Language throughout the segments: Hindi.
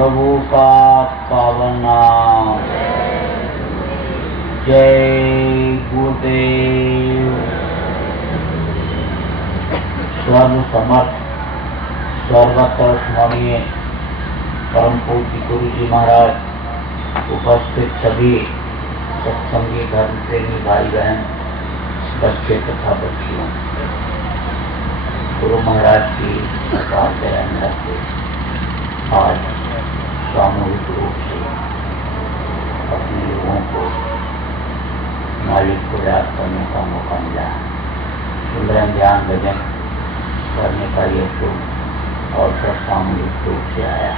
प्रभु का पावन नाम। जय गुरुदेव। सर्व समर्थ सर्वत्र स्मरणीय परम पूज्य गुरु जी महाराज, उपस्थित सभी सत्संगी धर्म प्रेमी भाई बहन, बच्चे तथा बच्चियों, गुरु महाराज की अपार दया से आज सामूहिक रूप से अपने लोगों को मालिक को याद करने का मौका मिला। सुंदर ध्यान भजन करने का यह शुभ और सब सामूहिक रूप से आया।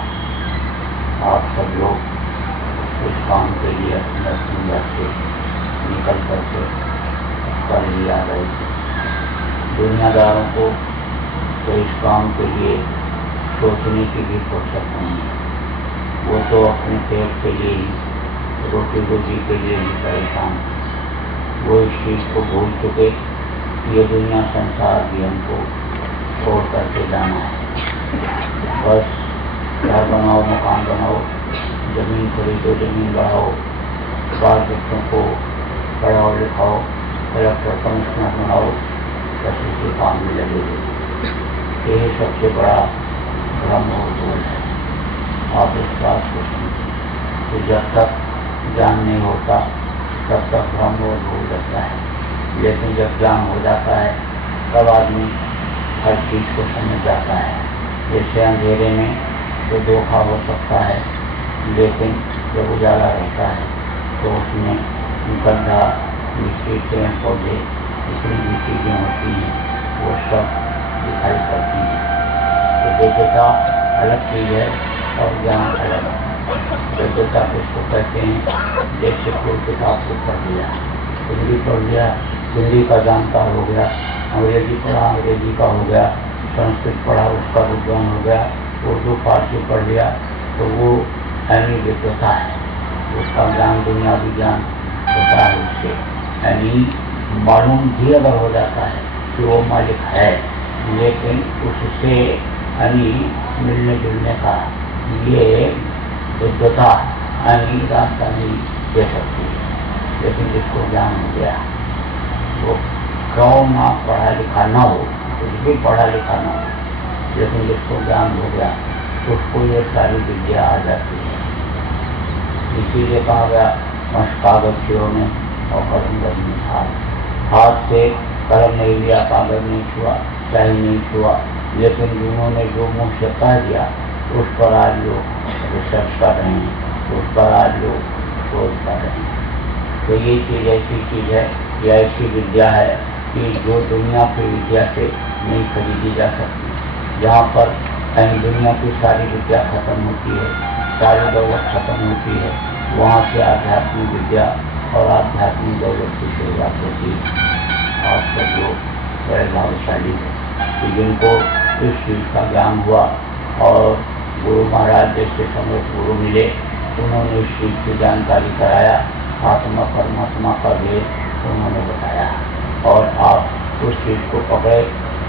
आप सब लोग इस काम के लिए अपने सुंदर से निकल करके कर लिया गए थे। दुनियादारों को तो इस काम के लिए सोचने की भी फुर्सत नहीं है। वो तो अपने पेट के लिए ही, रोटी रोटी के लिए ही परेशान। वो इस चीज को भूल चुके कि ये दुनिया संसार भी हमको छोड़ करके जाना है। बस घर बनाओ, मकान बनाओ, जमीन खरीदो, जमीन बढ़ाओ, बाल बच्चों को पढ़ाओ लिखाओ, कलेक्टर कमिश्नर बनाओ, बस इसी काम में लगे हुए। यही सबसे बड़ा भ्रम और भूल है। आप इस बात को समझें कि जब तक ज्ञान नहीं होता तब तक भ्रम और भूल रहता है, लेकिन जब ज्ञान हो जाता है तब आदमी हर चीज को समझ जाता है। जैसे अंधेरे में तो धोखा हो सकता है, लेकिन जब उजाला रहता है तो उसमें गड्ढा, मिट्टी, पेड़ पौधे, जितनी भी चीजें होती हैं वो सब दिखाई पड़ती हैं। तो दिव्यता अलग चीज है और ज्ञान अलग है। दिव्यता किसको कहते हैं? जैसे कोई किताब को पढ़ लिया, हिंदी पढ़ लिया, हिंदी का जानकार हो गया, अंग्रेजी पढ़ा, अंग्रेजी का हो गया, संस्कृत पढ़ा, उसका विद्वान हो गया, उर्दू फारसी पढ़ लिया, तो वो यानी दिव्यता है। उसका ज्ञान दुनियावी ज्ञान होता है उससे। यानी मालूम भी अगर हो जाता है कि वो मालिक है, लेकिन उससे यानी मिलने जुलने का ये दिव्यता यानी रास्ता नहीं दे सकती है। लेकिन जिसको ज्ञान हो गया, वो क्यों ना पढ़ा लिखा ना हो, कुछ भी पढ़ा लिखा ना हो, लेकिन जिसको ज्ञान हो गया उसको ये सारी विद्या आ जाती है। इसीलिए कहा गया कागज ने और कलम नहीं हाथ से कलम नहीं लिया, कागज नहीं छुआ, चाहे नहीं छुआ, लेकिन जिन्होंने जो मुँह से कह दिया उस पर आज लोग रिसर्च कर रहे हैं, उस पर आज लोग शोध कर रहे हैं। तो ये चीज़ ऐसी चीज़ है, यह ऐसी विद्या है कि जो दुनिया की विद्या से नहीं खरीदी जा सकती। जहाँ पर दुनिया की सारी विद्या खत्म होती है, सारी दौलत खत्म होती है, वहाँ से आध्यात्मिक विद्या और आध्यात्मिक दौलत की शुरुआत होती है। आप सब लोग बड़े भाग्यशाली हैं कि जिनको इस चीज का ज्ञान हुआ और गुरु महाराज जैसे समय गुरु मिले, उन्होंने इस चीज की जानकारी कराया, आत्मा परमात्मा का भेद उन्होंने बताया और आप उस चीज को पकड़े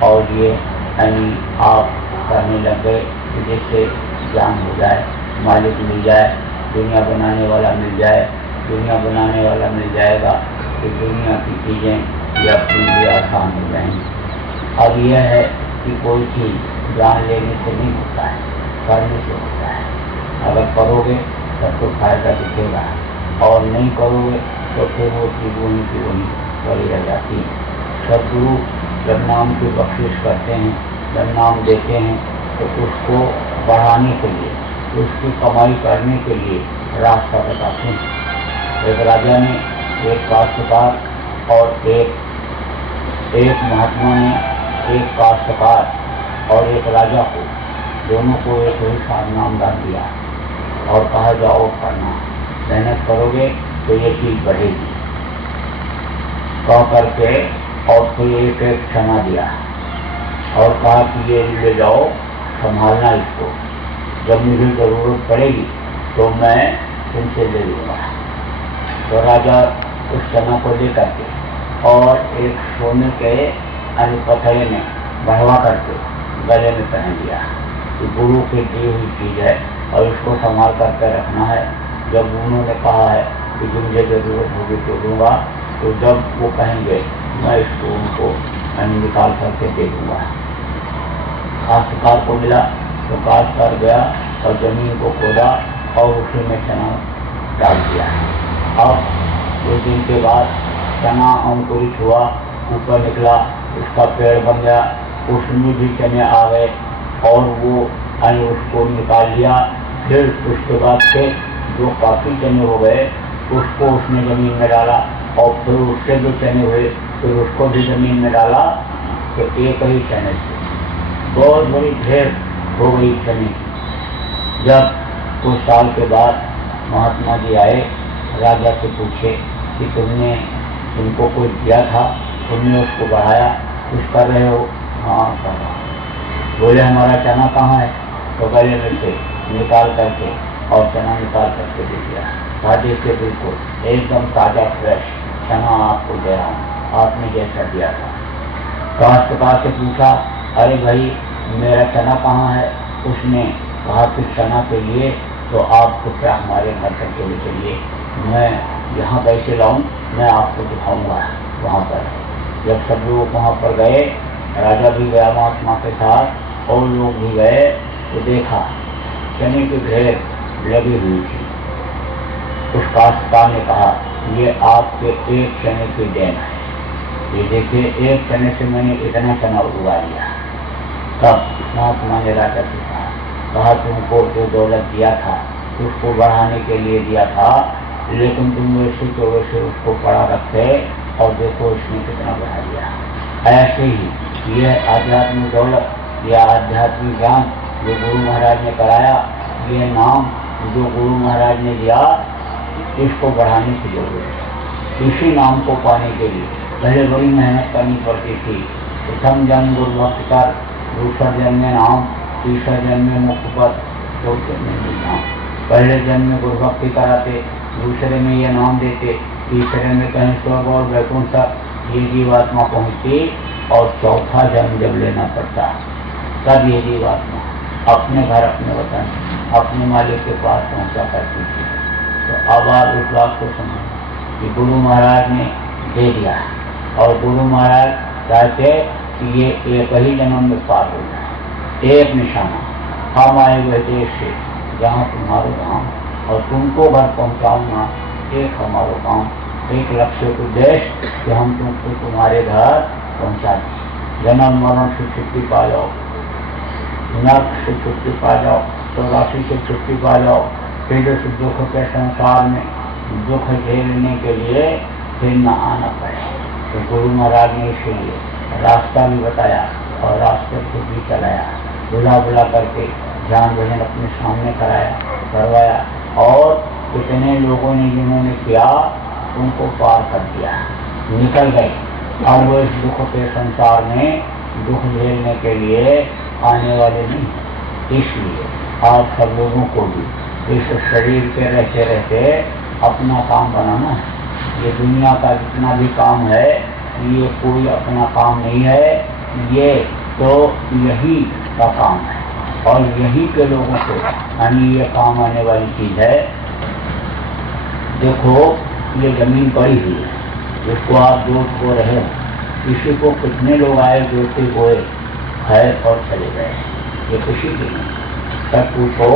और ये यानी आप करने लग गए कि जैसे ज्ञान हो जाए, मालिक मिल जाए, दुनिया बनाने वाला मिल जाए, दुनिया बनाने वाला मिल जाएगा, तो दुनिया की चीजें ये अपने लिए आसान हो जाएंगी। अब यह है कि कोई चीज ज्ञान लेने से नहीं होता है, करने से होता है। अगर करोगे तब तो फायदा दिखेगा और नहीं करोगे तो फिर वो चीज वहीं की वहीं पड़ी रह जाती है। सदगुरु जब नाम की बख्शिश करते हैं, जब नाम देते हैं, तो उसको बढ़ाने के लिए, उसकी कमाई करने के लिए रास्ता बताते हैं। एक राजा ने एक काश्तकार और एक महात्मा ने एक काश्तकार और एक राजा को, दोनों को एक ही साथ नामदान दिया और कहा जाओ करना, मेहनत करोगे तो ये चीज बढ़ेगी। कह करके और फिर एक एक क्षमा दिया और कहा कि ये ले जाओ, संभालना इसको, जब मुझे जरूरत पड़ेगी तो मैं तुमसे ले लूँगा। तो राजा उस क्षमा को लेकर के और एक सोने के अनुपथये में बढ़वा करके गले में पहन लिया। कि गुरु की दी हुई चीज़ है और इसको संभाल करके रखना है। जब उन्होंने कहा है कि जो मुझे जरूरत होगी तो दूंगा, तो जब वो कहेंगे मैं इसको उनको निकाल करके दे दूंगा। काश्तकार को मिला तो काश्तकार गया और जमीन को खोदा और उसी में चना डाल दिया। अब कुछ दिन के बाद चना अंकुरित हुआ, ऊपर निकला, उसका पेड़ बन गया, उसमें भी चने आ गए और वो उसको निकाल लिया। फिर उसके बाद से जो काफी चने हो गए उसको उसने जमीन में डाला और फिर उससे जो चने हुए फिर उसको भी जमीन में डाला। तो एक ही चने से बहुत बड़ी ढेर हो गई चने। जब कुछ साल के बाद महात्मा जी आए, राजा से पूछे कि तुमने तुमको कुछ दिया था, तुमने उसको बढ़ाया, कुछ कर रहे हो? हाँ कर रहा। बोले हमारा चना कहाँ है? तो गले में से निकाल करके और चना निकाल करके दे दिया। भाजी से बिल्कुल एकदम ताजा फ्रेश चना आपको दे रहा हूँ, आपने जैसा दिया था। काश्तकार से पूछा, अरे भाई मेरा चना कहाँ है? उसने कहा कि चना के लिए तो आपको क्या हमारे घर तक चले चलिए, मैं यहाँ कैसे लाऊं, मैं आपको दिखाऊंगा वहाँ पर। जब सब लोग वहाँ पर गए, राजा भी गया महात्मा के साथ और लोग भी गए, तो देखा चने की ढेर लगी हुई थी। उस काश्तकार ने कहा ये आपके एक चने की देन है, ये देखिए एक चने से मैंने इतना चना उगा लिया। तब महात्मा ने राजा से कहा तुमको जो दौलत दिया था उसको बढ़ाने के लिए दिया था, लेकिन तुम वैसे तो वैसे उसको पड़ा रखे और देखो इसने कितना बढ़ा दिया। ऐसे ही यह आध्यात्मिक दौलत या आध्यात्मिक ज्ञान जो गुरु महाराज ने कराया, ये नाम जो गुरु महाराज ने दिया, इसको बढ़ाने की जरूरत है। इसी नाम को पाने के लिए पहले बड़ी मेहनत करनी पड़ती थी। प्रथम जन्म गुरु भक्ति कर, दूसरा जन्म में नाम, तीसरा जन्म में मुक्त पद, चौथे में नाम। पहले जन्म में गुरु भक्ति कराते, दूसरे में ये नाम देते, तीसरे में कहीं स्वर्ग और वैकुंठ तक ये जीवात्मा पहुँचती और चौथा जन्म जब लेना पड़ता तब ये जीवात्मा अपने घर, अपने वतन, अपने मालिक के पास पहुँचा करती थी। तो अब आप इस बात को समझ कि गुरु महाराज ने दे दिया और गुरु महाराज चाहते कि ये एक ही जन्म में पार हो जाए। एक निशाना, हम आए हुए देश से जहाँ तुम्हारा धाम और तुमको घर पहुँचाऊंगा, एक हमारा काम, एक लक्ष्य उद्देश्य कि हम तुमको तुम्हारे घर पहुँचा दें। जन्म मरण से छुट्टी पा जाओ, नर्क से छुट्टी पा जाओ, चौरासी से छुट्टी पा जाओ, फिर उस दुख के संसार में दुख झेलने के लिए फिर न आना पड़े। तो गुरु महाराज ने इसलिए रास्ता भी बताया और रास्ते को भी चलाया, बुला बुला करके ध्यान भजन अपने सामने करवाया और कितने लोगों ने जिन्होंने किया उनको पार कर दिया, निकल गए। और वो इस दुख के संसार में दुख झेलने के लिए आने वाले नहीं। इसलिए आप सब लोगों को भी इस शरीर के रहते रहते अपना काम बनाना है। ये दुनिया का जितना भी काम है ये कोई अपना काम नहीं है, ये तो यही का काम है और यही के लोगों को यानी ये काम आने वाली चीज है। देखो ये जमीन पड़ी हुई है, जिसको आप जोत बो रहे हो, इसी को कितने लोग आए जोते बोए है और चले गए, ये खुशी की नहीं। सब पूछो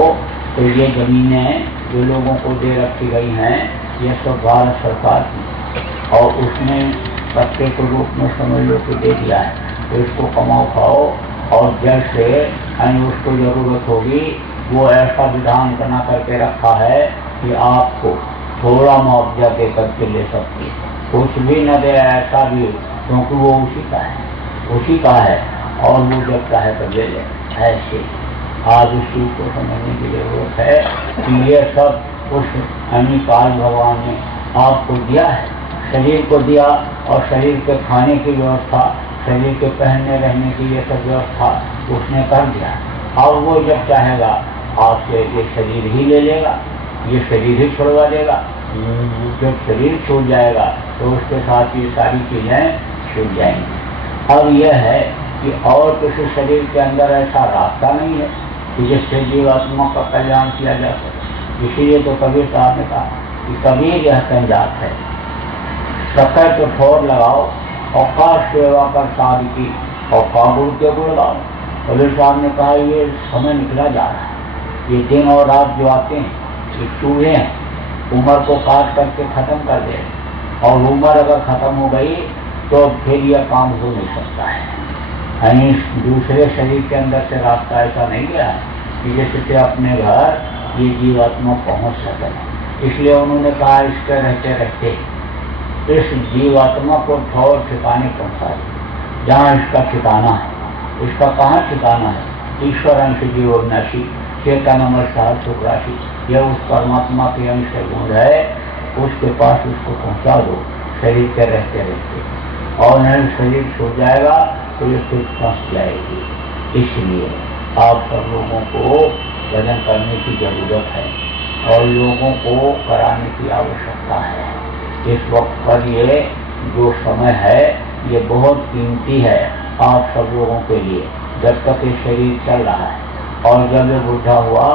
तो ये जमीनें जो लोगों को दे रखी गई हैं ये सब भारत सरकार की और उसने सत्य के रूप में समझ लो कि दे दिया है। तो इसको कमाओ खाओ और जड़ से उसको जरूरत होगी वो ऐसा विधान बना करके रखा है कि आपको थोड़ा मुआवजा दे करके ले सकती, कुछ भी न दे ऐसा भी, क्योंकि वो उसी का है और वो जब चाहे तो ले ले। ऐसे आज उस चीज को समझने की जरूरत है कि ये सब उस काल भगवान ने आपको दिया है, शरीर को दिया और शरीर के खाने की व्यवस्था, शरीर के पहनने रहने की ये सब व्यवस्था उसने कर दिया। और वो जब चाहेगा आपसे ये शरीर ही ले लेगा, ये शरीर ही छोड़वा देगा। जब शरीर छूट जाएगा तो उसके साथ ये सारी चीजें छूट जाएंगी। अब यह है कि और किसी शरीर के अंदर ऐसा रास्ता नहीं है कि जिससे जीवात्मा का कल्याण किया जा सके। इसीलिए तो कबीर साहब ने कहा कि कबीर यह कंजात है, सकर तो ठोर लगाओ औकाश सेवा कर साध की और काबुल के गुण गाओ। कबीर साहब ने कहा ये समय निकला जा रहा है, ये दिन और रात जो आते हैं ये चूहे हैं, उम्र को काट करके खत्म कर दे, और उम्र अगर खत्म हो गई तो फिर यह काम हो नहीं सकता है। कहीं दूसरे शरीर के अंदर से रास्ता ऐसा नहीं गया है कि जैसे अपने घर ये जीवात्मा पहुंच सके। इसलिए उन्होंने कहा इसके रहते रहते इस जीवात्मा को ठौर ठिकाने पहुंचा दे जहाँ इसका ठिकाना है। इसका कहाँ ठिकाना है? ईश्वर अंश जीवोविनाशी चेतन अमर साहब सुखराशि, यह उस परमात्मा के अंश गुण है, उसके पास उसको पहुंचा दो शरीर के रहते रहते, और नहीं शरीर छूट जाएगा तो ये खुद फंस जाएगी। इसलिए आप सब लोगों को भजन करने की जरूरत है और लोगों को कराने की आवश्यकता है। इस वक्त पर ये जो समय है ये बहुत कीमती है आप सब लोगों के लिए, जब तक ये शरीर चल रहा है, और जब ये बूढ़ा हुआ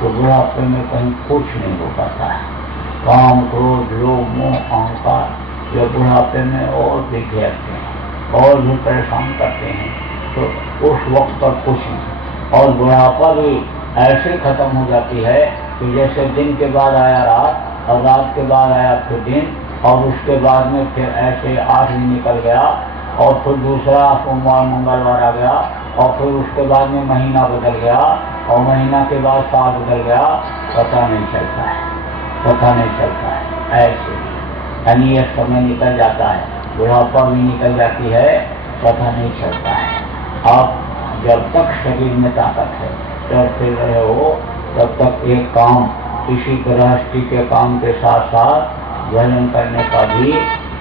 तो बुढ़ापे में कहीं कुछ नहीं हो पाता है। काम क्रोध लोभ मोह अहंकार ये बुढ़ापे में और भी घेरते हैं और भी परेशान करते हैं, तो उस वक्त पर कुछ नहीं। और बुढ़ापा भी ऐसे खत्म हो जाती है कि जैसे दिन के बाद आया रात और रात के बाद आया फिर दिन, और उसके बाद में फिर ऐसे 8 दिन निकल गया और फिर दूसरा सोमवार मंगलवार आ गया, और फिर उसके बाद में महीना बदल गया, और महीना के बाद साल बदल गया, पता नहीं चलता है, पता नहीं चलता है। ऐसे यानी यह समय निकल जाता है, बुढ़ापा भी निकल जाती है, पता नहीं चलता है। आप जब तक शरीर में ताकत है चलते रहे हो तब तक एक काम, किसी गृहस्थी के काम के साथ साथ भजन करने का भी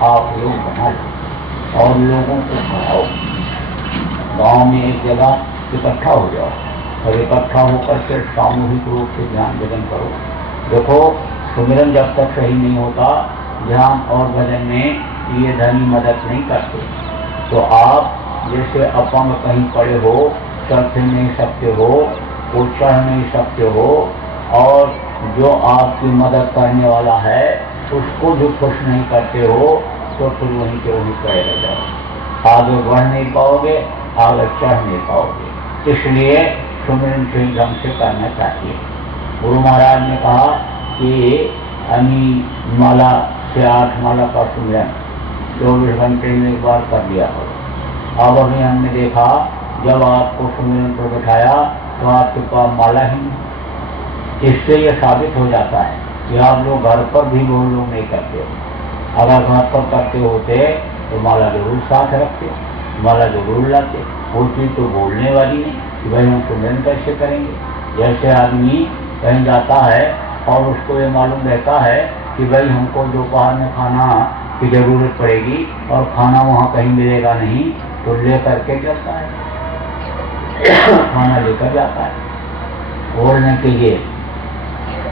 आप लोग बना लो और लोगों को कराओ। गांव में एक जगह इकट्ठा हो जाओ और इकट्ठा होकर के सामूहिक रूप से ध्यान भजन करो। देखो सुमिरन जब तक सही नहीं होता, ध्यान और भजन में ये धनी मदद नहीं करते। तो आप जैसे अपंग कहीं पड़े हो, चल फिर नहीं सकते हो, वो चढ़ नहीं सकते हो, और जो आपकी मदद करने वाला है उसको भी खुश नहीं करते हो, तो फिर वहीं के वहीं पड़े रह जाओ, आगे बढ़ नहीं पाओगे, आगे चढ़ नहीं पाओगे। इसलिए सुमिरन सही ढंग से करना चाहिए। गुरु महाराज ने कहा कि अनी माला से 8 माला का सुमिरन 24 घंटे में एक बार कर लिया करो। अब अभी हमने देखा जब आपको सुमिरन पर बैठाया तो आपके पास माला ही नहीं। इससे यह साबित हो जाता है कि आप लोग घर पर भी वो लोग नहीं करते हो। अगर घर पर करते होते तो माला जरूर साथ रखते, माला जरूर लाते। वो चीज तो बोलने वाली नहीं कि भाई हम सुमिरन कैसे करेंगे। जैसे आदमी कहीं जाता है और उसको ये मालूम रहता है कि भाई हमको दोपहर में खाना की जरूरत पड़ेगी और खाना वहाँ कहीं मिलेगा नहीं, तो ले करके चलता है, खाना लेकर जाता है ओढ़ने के लिए।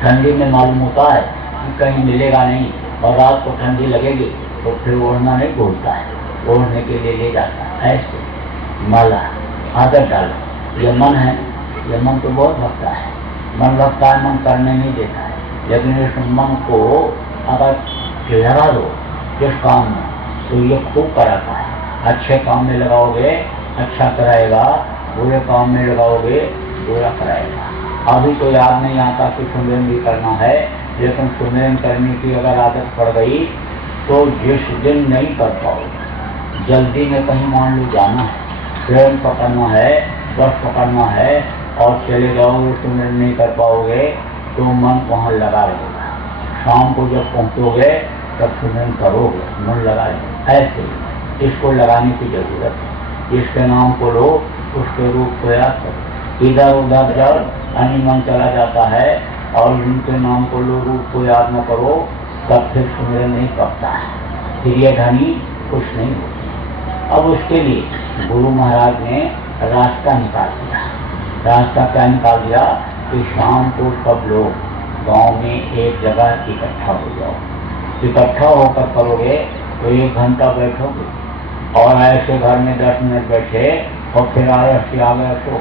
ठंडी में मालूम होता है कि कहीं मिलेगा नहीं और रात को ठंडी लगेगी तो फिर ओढ़ना नहीं भूलता है, ओढ़ने के लिए ले जाता है। ऐसे माला आदत डालो। ये मन है, ये मन तो बहुत भगता है, मन भगता है, मन करने नहीं देता है। लेकिन इस मन को अगर लगा दो जिस काम में तो ये खूब कराता है। अच्छे काम में लगाओगे अच्छा कराएगा, बुरे काम में लगाओगे बुरा कराएगा। अभी तो याद नहीं आता कि सुमिरन भी करना है, लेकिन सुमिरन करने की अगर आदत पड़ गई तो जिस दिन नहीं कर पाओगे, जल्दी में कहीं मान लो जाना है, ट्रेन पकड़ना है, बस पकड़ना है और चले जाओगे, सुमिरन नहीं कर पाओगे तो मन वहाँ लगा रहेगा। शाम को जब पहुँचोगे तब सुमिरन करोगे, मन लगा रहेगा। ऐसे इसको लगाने की जरूरत है। इसके नाम को लो, उसके रूप को याद करो। इधर उधर जब मन चला जाता है और उनके नाम को लो, रूप को याद न करो, तब फिर सुमिरन नहीं करता है, फिर ये ढनी कुछ नहीं होती। अब उसके लिए गुरु महाराज ने रास्ता निकाल दिया। रास्ता क्या निकाल दिया कि शाम को सब लोग गांव में एक जगह इकट्ठा हो जाओ। इकट्ठा होकर करोगे तो 1 घंटा बैठोगे और ऐसे घर में 10 मिनट बैठे और फिर आलस आ गया सो,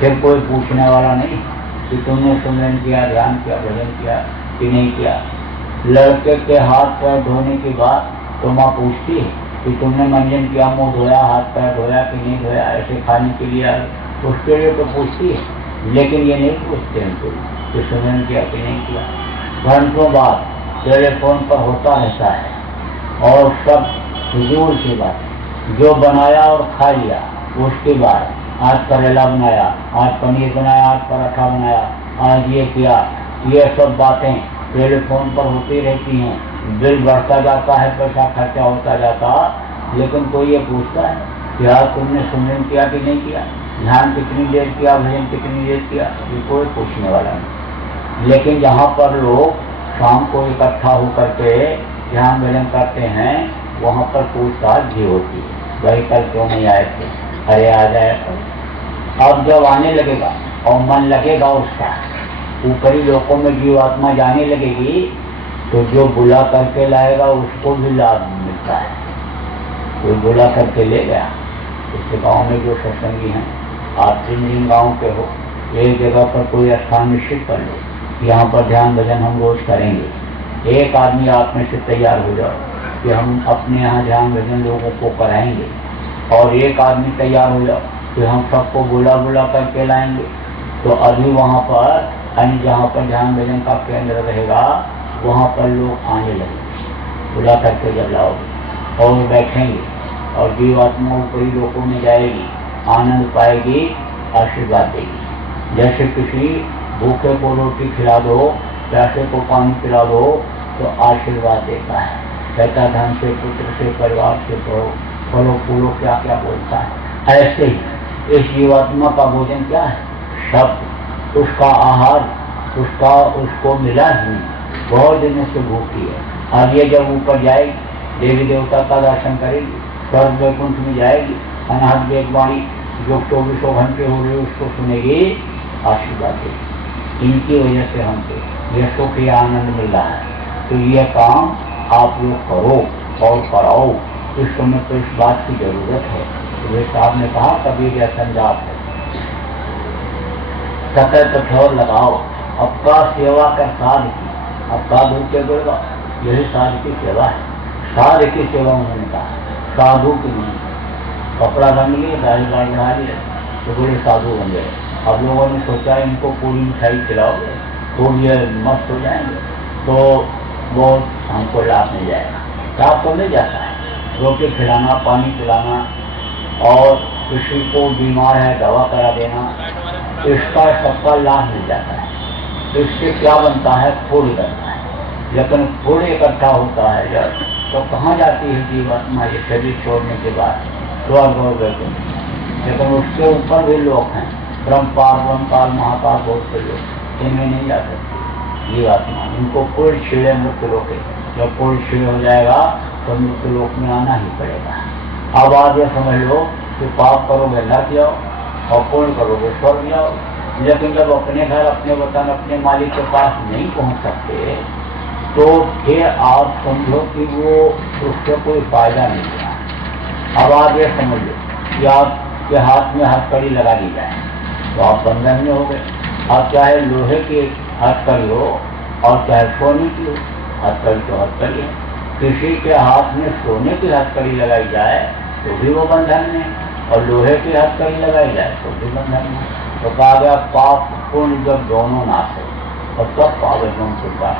फिर कोई पूछने वाला नहीं कि तुमने सुमिरन किया, ध्यान किया, भजन किया कि नहीं किया। लड़के के हाथ पैर धोने की बात तो माँ पूछती है कि तुमने मंजन किया, मुंह धोया, हाथ पैर धोया कि नहीं धोया, ऐसे खाने के लिए आए, उसके लिए तो पूछती है। लेकिन ये नहीं पूछते हमको कि सुमिरन किया कि नहीं किया। घंटों बाद टेलीफोन पर होता रहता है और सब फिजूल की बात, जो बनाया और खा लिया। उसके बाद आज करेला बनाया, आज पनीर बनाया, आज पराठा बनाया, आज ये किया, ये सब बातें टेलीफोन पर होती रहती हैं। बिल बढ़ता जाता है, पैसा खर्चा होता जाता, लेकिन कोई ये पूछता है कि आज तुमने सुमिरन किया कि नहीं किया, ध्यान कितनी देर किया, भजन कितनी देर किया, ये कोई पूछने वाला नहीं। लेकिन जहाँ पर लोग शाम को इकट्ठा होकर के ध्यान भजन करते हैं, वहाँ पर पूछताछ भी होती है, भाई कल क्यों नहीं आए थे, अरे आ जाए। अब जब आने लगेगा और मन लगेगा उसका, ऊपरी लोकों में जीवात्मा जाने लगेगी, तो जो बुला करके लाएगा उसको भी लाभ मिलता है। कोई बुला करके ले गया, इसके गांव में जो सत्संगी हैं, आप 3 गांव के हो, एक जगह पर कोई स्थान निश्चित कर लो, यहाँ पर ध्यान भजन हम रोज करेंगे। एक आदमी आप में से तैयार हो जाओ कि हम अपने यहाँ ध्यान भजन लोगों को कराएंगे, और एक आदमी तैयार हो जाओ कि हम सबको बुला बुला करके लाएंगे। तो अभी वहाँ पर जहाँ पर ध्यान भजन का केंद्र रहेगा, वहाँ पर लोग आने लगेंगे, बुला करके जब लाओगे और बैठेंगे, और जीवात्मा ऊपरी लोकों में जाएगी, आनंद पाएगी, आशीर्वाद देगी। जैसे किसी भूखे को रोटी खिला दो, प्यासे को पानी पिला दो, तो आशीर्वाद देता है, कहता धन से, पुत्र से, परिवार से, फलों फूलों क्या क्या बोलता है। ऐसे ही इस जीवात्मा का भोजन क्या है? शब्द। उसका आहार उसको मिला ही नहीं, बहुत दिनों से भूखी है। अब ये जब ऊपर जाएगी, देवी देवता का दर्शन करेगी, स्वर्ग वैकुंठ में जाएगी, अनाहत वेदवाणी जो 24 घंटे हो रही उसको सुनेगी, आशीर्वाद देगी। इनकी वजह से हमको ये सुख या आनंद मिल रहा है। तो ये काम आप लोग करो और कराओ। इस समय तो इस बात की जरूरत है। तो साहब ने कहा कबीर या संजाप है, कतः कठोर लगाओ, अपका सेवा कर साध की। अपका धूप के बोलेगा, यही साध की सेवा है। साध की सेवा उन्होंने कहा, साधु की नहीं। कपड़ा रंग लिए, दाढ़ी बाल बढ़ा लिए, तो बड़े साधु बन गए। अब लोगों ने सोचा इनको पूरी मिठाई खिलाओगे तो ये मस्त हो जाएंगे, तो वो हमको लाभ मिल जाएगा। लाभ तो मिल जाता है, रोटी खिलाना, पानी पिलाना, और किसी को बीमार है दवा करा देना, इसका सबका लाभ मिल जाता है। तो इससे क्या बनता है? फूल बनता है। लेकिन फूल इकट्ठा होता है जब, तो कहाँ जाती है जीवात्मा ये शरीर छोड़ने के बाद? स्वर्ग और वैकुंठ। लेकिन उसके ऊपर भी लोग हैं, ब्रह्मपाल, ब्रह्मकाल, महाकाल, बहुत से लोग, इनमें नहीं जा सकते जीवात्मा। इनको फूल छीड़े मृत्यु लोक। जब फूल छीड़े हो जाएगा तो मृत्यु लोक में आना ही पड़ेगा। अब आज ये समझ लो कि पाप करोगे नरक जाओ और पुण्य करोगे स्वर्ग जाओ। लेकिन जब अपने घर, अपने वतन, अपने मालिक के पास नहीं पहुंच सकते, तो फिर आप समझो कि वो उससे कोई फायदा नहीं हुआ। अब आप ये समझ लो कि आपके हाथ में हथकड़ी लगा दी जाए तो आप बंधन में हो गए। अब चाहे लोहे की हथकड़ी हो और चाहे सोने की हो, हथकड़ी तो हथकड़ी है। किसी के हाथ में सोने की हथकड़ी लगाई जाए तो भी वो बंधन में, और लोहे की हथकड़ी लगाई जाए तो भी बंधन में। तो कहा गया पाप पुण्य जब दोनों नाश हो और तब पावे खुलता।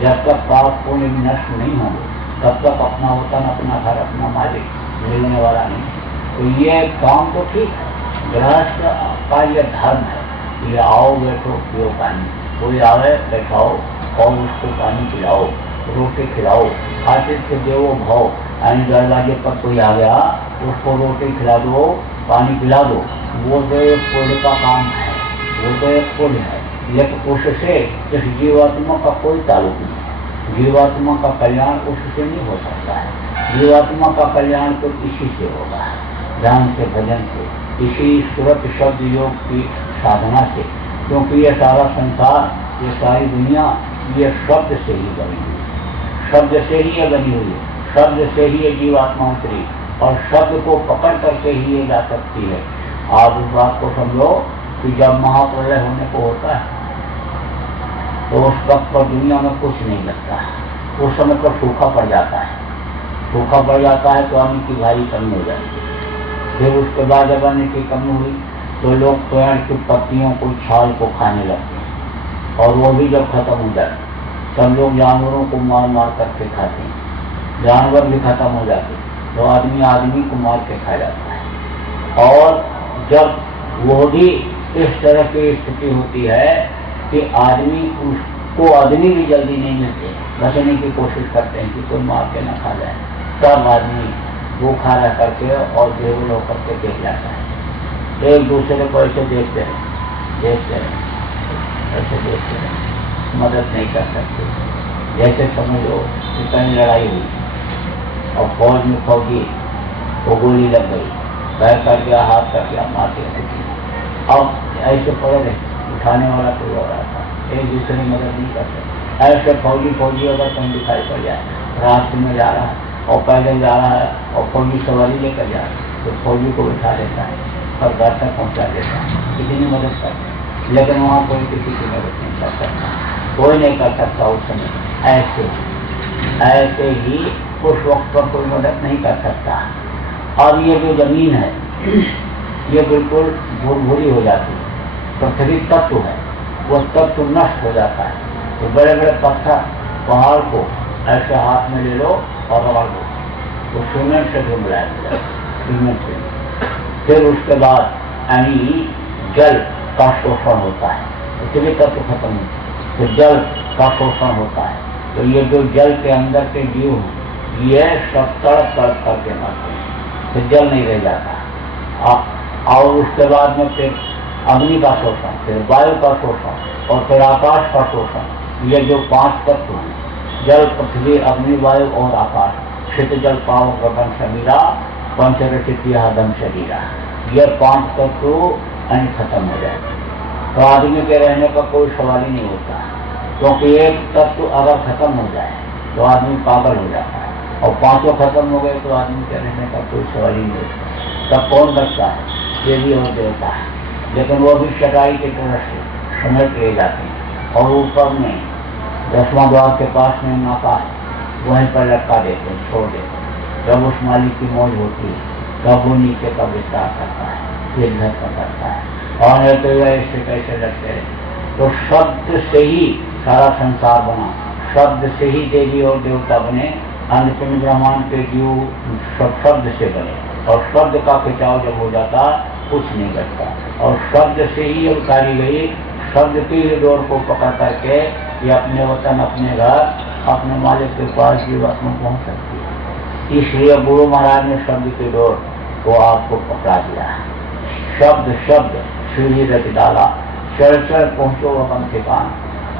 जब तक पाप पुण्य नष्ट नहीं होंगे तब तक अपना वतन, अपना घर, अपना मालिक मिलने वाला नहीं। तो ये काम तो ठीक है, गृहस्थ का ये धर्म है। ये आओ बैठो पियो पानी, कोई आवे बैठाओ और उसको पानी पिलाओ, रोटी खिलाओ। आतिथ्य देवो भव, यानी दरवाजे पर कोई आ गया उसको रोटी खिला दो, पानी पिला दो। वो तो एक पुण्य का काम है, वो तो एक पुण्य है। लेकिन उससे इस जीवात्मा का कोई ताल्लुक नहीं। जीवात्मा का कल्याण उससे नहीं हो सकता है। जीवात्मा का कल्याण तो इसी से होगा, ध्यान से, भजन से, इसी सूरत शब्द योग की साधना से। क्योंकि ये सारा संसार, ये सारी दुनिया, ये शब्द से ही बनी हुई है, शब्द से ही ये बनी हुई है, शब्द से ही ये जीवात्मा उतरी, और शब्द को पकड़ करके ही ये जा सकती है। आप उस बात को समझो कि जब महाप्रलय होने को होता है तो उस वक्त पर दुनिया में कुछ नहीं लगता है, उस समय पर सूखा पड़ जाता है। सूखा पड़ जाता है तो अन्न की भारी कमी हो जाती है। फिर उसके बाद जब अन्न की कमी हुई तो लोग पेड़ की पत्तियों को, छाल को खाने लगते हैं, और वो भी जब खत्म हो जाए तब लोग जानवरों को मार मार करके खाते हैं। जानवर भी खत्म हो जाते तो आदमी आदमी को मार के खा जाता है। और जब वो भी इस तरह की स्थिति होती है कि आदमी, उसको आदमी भी जल्दी नहीं मिलते, बचने की कोशिश करते हैं कि कोई मार के न खा जाए, तब आदमी भूखा रह करके और बेहोश होकर के देख जाता है। एक दूसरे को ऐसे देखते हैं, ऐसे देखते हैं, मदद नहीं कर सकते। जैसे समझ लो कि कहीं लड़ाई हुई और फौज में फौजी वो गोली लग गई, पैर कर गया, हाथ कर गया, मार के अब ऐसे पड़े रहे, उठाने वाला कोई और आता, एक दूसरे की मदद नहीं कर सकते। ऐसे फौजी अगर कहीं दिखाई पड़ जाए, रास्ते में जा रहा है और पैदल जा रहा है और फौजी सवारी लेकर जा रहा है, तो फौजी को उठा लेता है और घर तक पहुँचा देता है, कितनी मदद करते हैं। लेकिन वहाँ कोई किसी की मदद नहीं कर सकता, कोई नहीं कर सकता उस समय। ऐसे ही उस वक्त पर कोई मदद नहीं कर सकता। अब ये जो जमीन है ये बिल्कुल भूरी हो जाती है, पृथ्वी तत्व है, वो तत्व नष्ट हो जाता है। तो बड़े बड़े पत्थर, पहाड़ को ऐसे हाथ में ले लो और रगड़ दो, तो सीमेंट से जो मिलाया, सीमेंट से। फिर उसके बाद यानी जल का शोषण होता है, पृथ्वी तत्व खत्म होता है, तो जल का शोषण होता है। तो ये जो जल के अंदर के जीव हैं ये सब तड़प करके मरते हैं, फिर जल नहीं रह जाता। और उसके बाद में फिर अग्नि का शोषण, फिर वायु का शोषण और फिर आकाश का शोषण। ये जो 5 तत्व हैं, जल, पृथ्वी, अग्नि, वायु और आकाश, क्षित जल पावक गगन समीरा पंचरचितिया दम शरीरा, ये 5 तत्व अन्य खत्म हो जाए तो आदमी के रहने का कोई सवाल ही नहीं होता। क्योंकि एक तत्व अगर खत्म हो जाए तो आदमी पागल हो जाता है, और 5 खत्म हो गए तो आदमी के रहने का कोई सवाल ही नहीं होता। तब कौन बचता है? देवी और देवता है, लेकिन वो भी चटाई की तरह से समेट ले जाते हैं और ऊपर में 10वां द्वार के पास में नाका है, वहीं पर लटका देते हैं, छोड़ देते हैं। जब उस मालिक की मौज होती है तब वो नीचे का विस्तार करता है, फिर घर का करता है, और नहीं तो ऐसे कैसे लटके रहे। तो शब्द से ही सारा संसार बना, शब्द से ही देवी और देवता बने, अन्नपूर्ण ब्रह्मांड के जीव सब शब्द से बने। और शब्द का खिंचाव जब हो जाता कुछ नहीं बचता, और शब्द से ही उतारी गई, शब्द की ही डोर को पकड़ करके ये अपने वतन, अपने घर, अपने मालिक के पास जीवात्मा पहुंच सकती है। इसलिए गुरु महाराज ने शब्द की डोर को आपको पकड़ा दिया। शब्द शब्द सीढ़ी रच डाला, चढ़ चढ़ पहुंचो अपन के कान,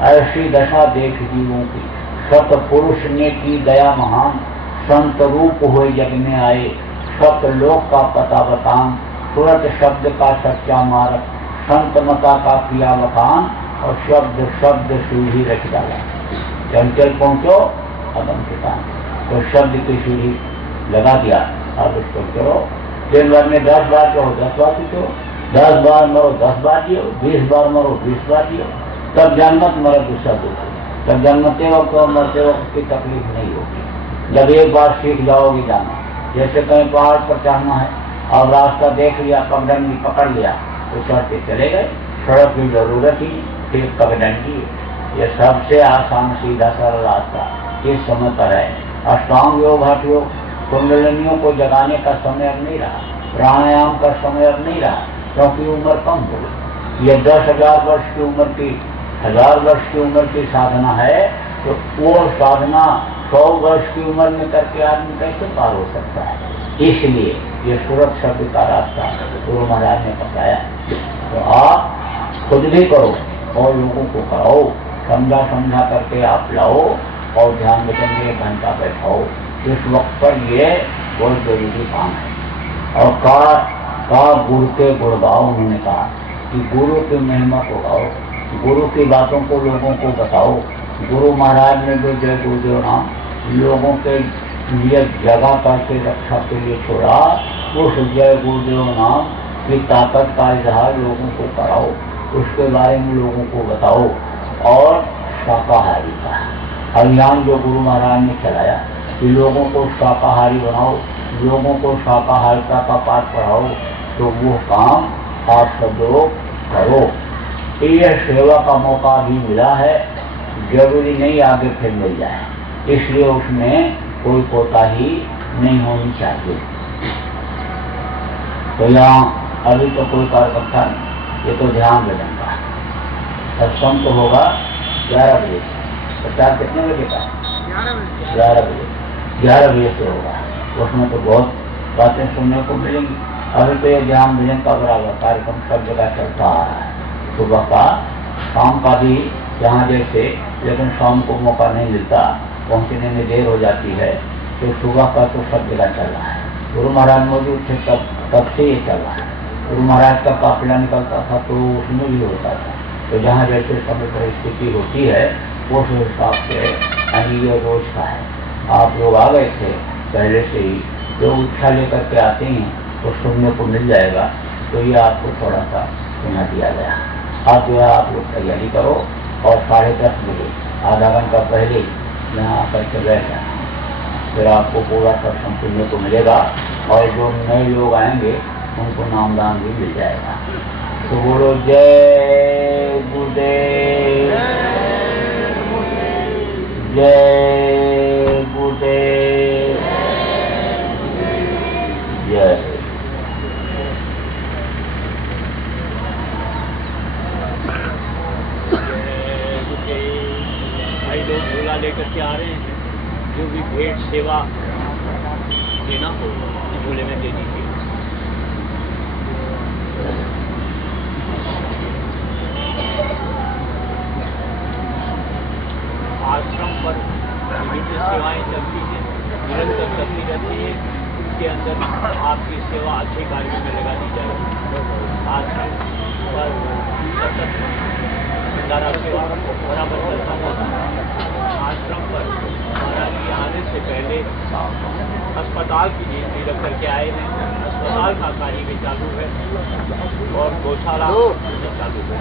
ऐसी दशा देख जीवों की, सत पुरुष ने की दया महान, संत रूप हुए जग में आए, सत लोक का पता बतान, तुरंत शब्द का सच्चा मार्ग, संत मता का किया बखान, और शब्द शब्द सीढ़ी रच डाला। चंचल पहुंचो अदम के कान, तो शब्द की सीढ़ी लगा दिया। अब उसको करो, दिन भर में 10 बार कहो 10 बार करो, 10 बार मरो 10 बार जियो, 20 बार मरो 20 बार जियो, तब जन्मत मरो दूसरा दूसरा, तब जन्मते वक्त और मरते वक्त की तकलीफ नहीं होगी। जब एक बार सीख जाओगे जाना, जैसे कहीं पहाड़ पर चढ़ना है और रास्ता देख लिया, पगडंडी पकड़ लिया तो चढ़ते चले गए, सड़क की जरूरत ही फिर पगडंडी। ये सबसे आसान सीधा सरल रास्ता इस समय पर है। अष्टांग योग, हठ योग, कुंडलिनियों को जगाने का समय अब नहीं रहा, प्राणायाम का समय अब नहीं रहा, क्योंकि उम्र कम हो गई। ये 10,000 वर्ष की उम्र की, 1000 वर्ष की उम्र की साधना है, तो वो साधना 100 वर्ष की उम्र में करके आदमी कैसे पार हो सकता है। इसलिए ये सूरत शब्द का रास्ता गुरु महाराज ने बताया। तो आप खुद भी करो और लोगों को कराओ, समझा करके आप लाओ और ध्यान में 1 घंटा बैठाओ। इस वक्त पर ये बहुत जरूरी काम है। और का गुरु के गुण गाओ, उन्होंने कहा कि गुरु की महिमा को गाओ, गुरु की बातों को लोगों को बताओ। गुरु महाराज ने जो जय गुरुदेव नाम लोगों के लिए जगह करके रक्षा के लिए छोड़ा, उस जय गुरुदेव नाम कि ताकत का इजहार लोगों को कराओ, उसके बारे में लोगों को बताओ। और शाकाहारी का अभियान जो गुरु महाराज ने चलाया कि लोगों को शाकाहारी बनाओ, लोगों को शाकाहारिता का पाठ पढ़ाओ, तो वो काम आप सब लोग करो। यह सेवा का मौका भी मिला है, जरूरी नहीं आगे फिर मिल जाए, इसलिए उसमें कोई कोताही नहीं होनी चाहिए। तो यहाँ अभी तो कोई कार्यकर्ता नहीं, ये तो ध्यान भजन का सत्संग तो होगा 11 बजे। प्रचार कितने बजे का? 11 बजे। 11 बजे से होगा। उसमें तो बहुत बातें सुनने को मिलेंगी। अभी तो ये ध्यान भजन का बराबर कार्यक्रम सब जगह चलता आ रहा है। सुबह का, शाम का भी यहाँ जैसे, लेकिन शाम को मौका नहीं मिलता, पहुँचने में देर हो जाती है, तो सुबह का तो सब जगह चल रहा है। गुरु महाराज मौजूद थे तब से ये चल रहा है। गुरु महाराज का काफिला निकलता था तो उसमें भी होता था। तो जहाँ जैसे समय परिस्थिति होती है उस हिसाब से ये रोज का है। आप लोग आ गए थे पहले से ही, जो इच्छा लेकर के आते हैं तो सुनने को मिल जाएगा। तो ये आपको थोड़ा सा सुना दिया गया। आप जो है आप लोग तैयारी करो और 10:30 बजे आधा घंटा पहले यहाँ आकर के बैठ जाना, फिर आपको पूरा सत्संग सुनने को मिलेगा। और जो नए लोग आएंगे उनको नामदान भी मिल जाएगा। तो बोलो जय गुरुदेव, जय गुरुदेव, जय। भाई लोग झोला लेकर के आ रहे हैं, जो भी भेंट सेवा देना हो झोले में दे दीजिए। आश्रम पर विभिन्न सेवाएं चलती हैं, निरंतर चलती रहती है। उसके अंदर आपकी सेवा अच्छे कार्यों में लगा दी जाएगी। आश्रम पर सतत भंडारा सेवा बराबर चलता है। आश्रम पर महाराज के आने से पहले अस्पताल की नींव रख करके आए हैं। अस्पताल का कार्य भी चालू है और गौशाला चालू है।